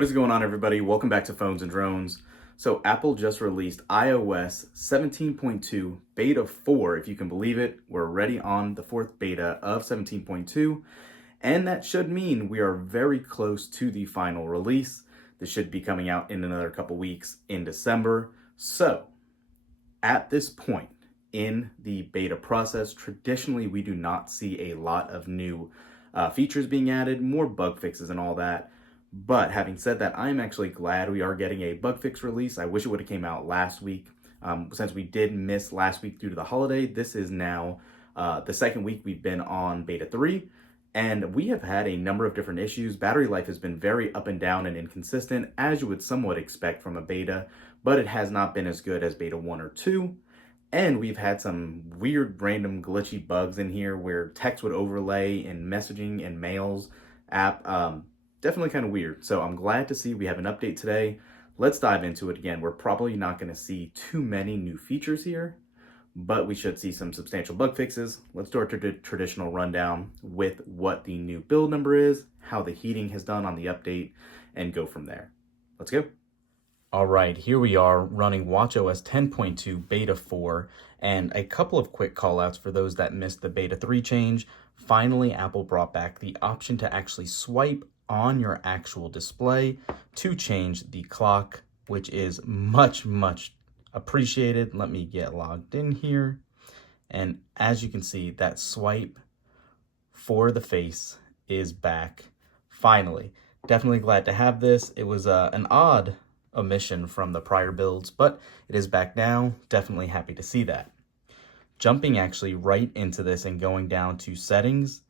What is going on, everybody? Welcome back to Phones and Drones. So Apple just released iOS 17.2 beta 4, if you can believe it. We're already on the fourth beta of 17.2, and that should mean we are very close to the final release. This should be coming out in another couple weeks in December. So at this point in the beta process, traditionally we do not see a lot of new features being added, more bug fixes and all that. But having said that, I'm actually glad we are getting a bug fix release. I wish it would have came out last week. Since we did miss last week due to the holiday, this is now the second week we've been on beta 3. And we have had a number of different issues. Battery life has been very up and down and inconsistent, as you would somewhat expect from a beta, but it has not been as good as beta 1 or 2. And we've had some weird, random, glitchy bugs in here where text would overlay in messaging and mails app. Definitely kind of weird. So I'm glad to see we have an update today. Let's dive into it again. We're probably not going to see too many new features here, but we should see some substantial bug fixes. Let's do our traditional rundown with what the new build number is, how the heating has done on the update, and go from there. Let's go. All right, here we are running WatchOS 10.2 beta 4, and a couple of quick callouts for those that missed the beta 3 change. Finally, Apple brought back the option to actually swipe on your actual display to change the clock, which is much appreciated. Let me get logged in here. And as you can see, that swipe for the face is back. Finally, definitely glad to have this. It was an odd omission from the prior builds, but it is back now. Definitely happy to see that. Jumping actually right into this and going down to settings,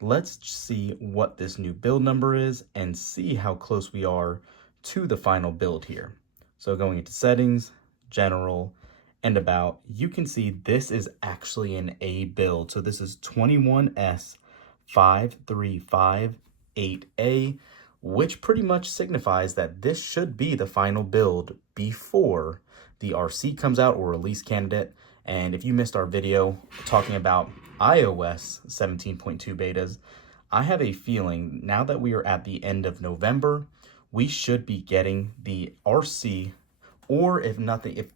let's see what this new build number is and see how close we are to the final build here. So going into settings, general, and about, you can see this is actually an A build. So this is 21S5358A, which pretty much signifies that this should be the final build before the RC comes out, or release candidate. And if you missed our video talking about iOS 17.2 betas, I have a feeling now that we are at the end of November, we should be getting the RC, or if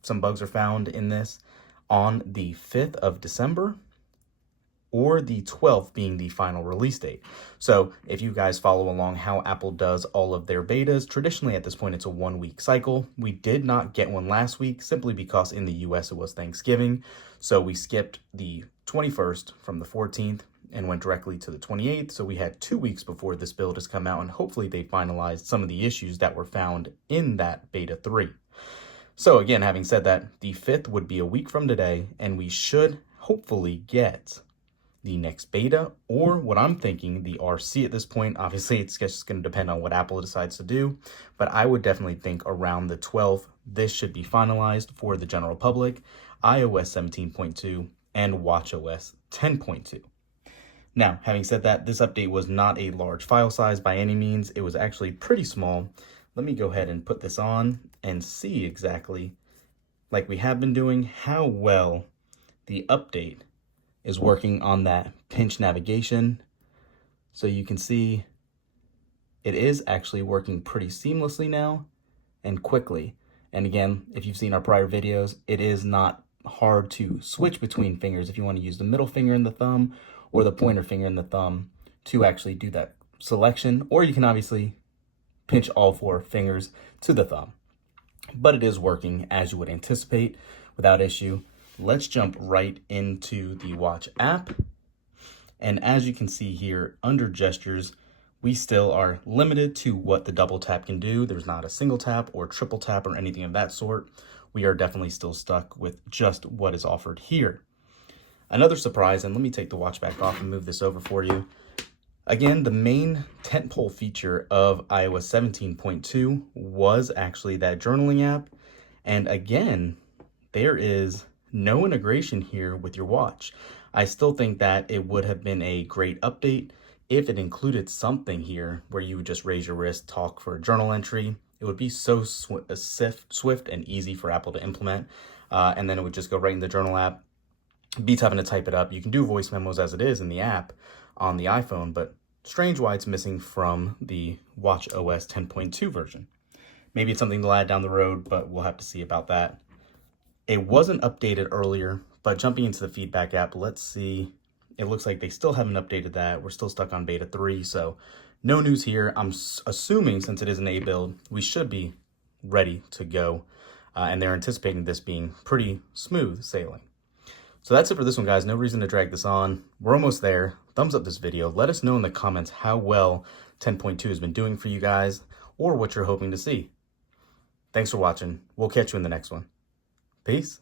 some bugs are found in this, on the 5th of December, or the 12th being the final release date. So if you guys follow along how Apple does all of their betas, traditionally at this point it's a 1-week cycle. We did not get one last week simply because in the US it was Thanksgiving. So we skipped the 21st from the 14th and went directly to the 28th. So we had 2 weeks before this build has come out, and hopefully they finalized some of the issues that were found in that beta 3. So again, having said that, the 5th would be a week from today, and we should hopefully get the next beta, or what I'm thinking, the RC at this point. Obviously, it's just going to depend on what Apple decides to do, but I would definitely think around the 12th, this should be finalized for the general public, iOS 17.2 and WatchOS 10.2. Now, having said that, this update was not a large file size by any means. It was actually pretty small. Let me go ahead and put this on and see exactly, like we have been doing, how well the update is working on that pinch navigation. So you can see it is actually working pretty seamlessly now and quickly. And again, if you've seen our prior videos, it is not hard to switch between fingers if you want to use the middle finger and the thumb or the pointer finger and the thumb to actually do that selection, or you can obviously pinch all 4 fingers to the thumb. But it is working as you would anticipate without issue. Let's jump right into the Watch app. And as you can see here, under gestures, we still are limited to what the double tap can do. There's not a single tap or triple tap or anything of that sort. We are definitely still stuck with just what is offered here. Another surprise, and let me take the watch back off and move this over for you. Again, the main tentpole feature of iOS 17.2 was actually that journaling app. And again, there is no integration here with your watch. I still think that it would have been a great update if it included something here where you would just raise your wrist, talk for a journal entry. It would be so swift and easy for Apple to implement. And then it would just go right in the journal app. Beats having to type it up. You can do voice memos as it is in the app on the iPhone, but strange why it's missing from the WatchOS 10.2 version. Maybe it's something they'll add down the road, but we'll have to see about that. It wasn't updated earlier, but jumping into the feedback app, let's see. It looks like they still haven't updated that. We're still stuck on beta 3, so no news here. I'm assuming since it is an A build, we should be ready to go. And they're anticipating this being pretty smooth sailing. So that's it for this one, guys. No reason to drag this on. We're almost there. Thumbs up this video. Let us know in the comments how well 10.2 has been doing for you guys or what you're hoping to see. Thanks for watching. We'll catch you in the next one. Peace.